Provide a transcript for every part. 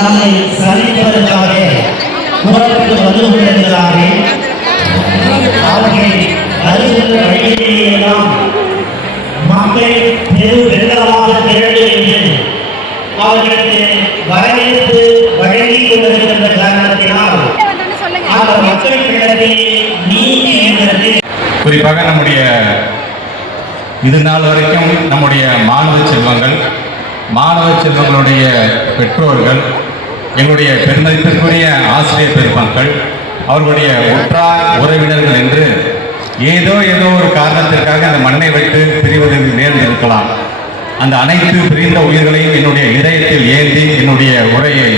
நம்மை சந்திப்பதற்காக புறப்பட்டு வந்து கொண்டிருக்கிறார்கள். அவர்கள் வருகின்ற வழியிலேயெல்லாம் மக்கள் பெரு வெள்ளமாக திரண்டு என்று அவர்களுக்கு வரவேற்பு வழங்கிக் கொண்டிருக்கின்ற காரணத்தினால் அந்த மக்கள் கிழமை நீதி என்பது குறிப்பாக நம்முடைய இது நாள் வரைக்கும் நம்முடைய மாணவ செல்வங்களுடைய பெற்றோர்கள், எங்களுடைய பெருமதிப்பிற்குரிய ஆசிரியர் பெருமக்கள், அவர்களுடைய உற்றார் உறவினர்கள் என்று ஏதோ ஒரு காரணத்திற்காக அந்த மண்ணை விட்டு பிரிவதில் நேர்ந்திருக்கலாம். அந்த அனைத்து பிரிந்த உயிர்களையும் என்னுடைய இதயத்தில் ஏந்தி என்னுடைய உரையை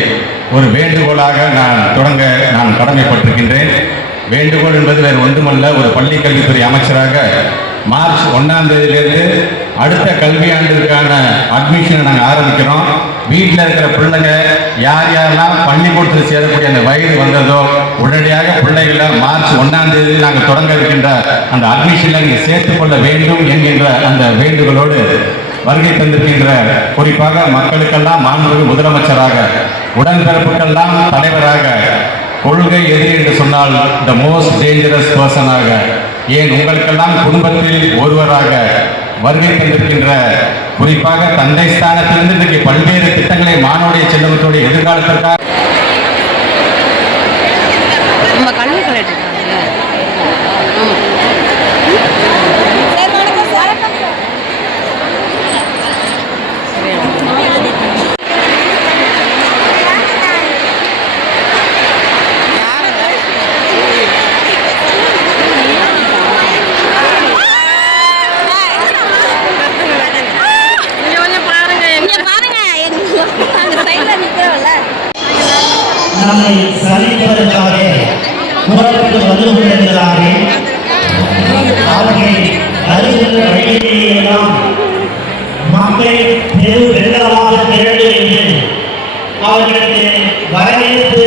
ஒரு வேண்டுகோளாக தொடங்க நான் கடமைப்பட்டிருக்கின்றேன். வேண்டுகோள் என்பது வேறு ஒன்றுமல்ல, ஒரு பள்ளி கல்வித்துறை அமைச்சராக மார்ச் 1ஆம் தேதியிலிருந்து அடுத்த கல்வியாண்டிற்கான அட்மிஷனை நாங்கள் ஆரம்பிக்கிறோம். வீட்டில் இருக்கிற பிள்ளைங்க யாரெல்லாம் பள்ளிக்கூடத்தில் சேரக்கூடிய அந்த வயது வந்ததோ உடனடியாக பிள்ளைகளை மார்ச் 1ஆம் தேதி நாங்கள் தொடங்க இருக்கின்ற அந்த அட்மிஷனில் நீங்கள் சேர்த்துக்கொள்ள வேண்டும் என்கின்ற அந்த வேண்டுகோளோடு வருகை தந்திருக்கின்ற குறிப்பாக மக்களுக்கெல்லாம் மாண்புமிகு முதலமைச்சராக, உடன்பிறப்புக்கெல்லாம் தலைவராக, கொள்கை எதிரி என்று சொன்னால் த மோஸ்ட் டேஞ்சரஸ் பர்சனாக, ஏன் உங்களுக்கெல்லாம் குடும்பத்தில் ஒருவராக வருகை தந்திருக்கின்ற குறிப்பாக தந்தை ஸ்தானத்திலிருந்து இன்றைக்கு பல்வேறு திட்டங்களை மாணவருடைய செல்வத்துடைய எதிர்காலத்திற்காக நம்மை சந்திப்பதற்காக புறப்பட்டு வந்து கொண்டிருக்கிறார்கள். அவர்கள் வருகின்ற வழியிலேயெல்லாம் மக்கள் பெரு வெள்ளமாக திரண்டு என்று அவர்களுக்கு வரவேற்பு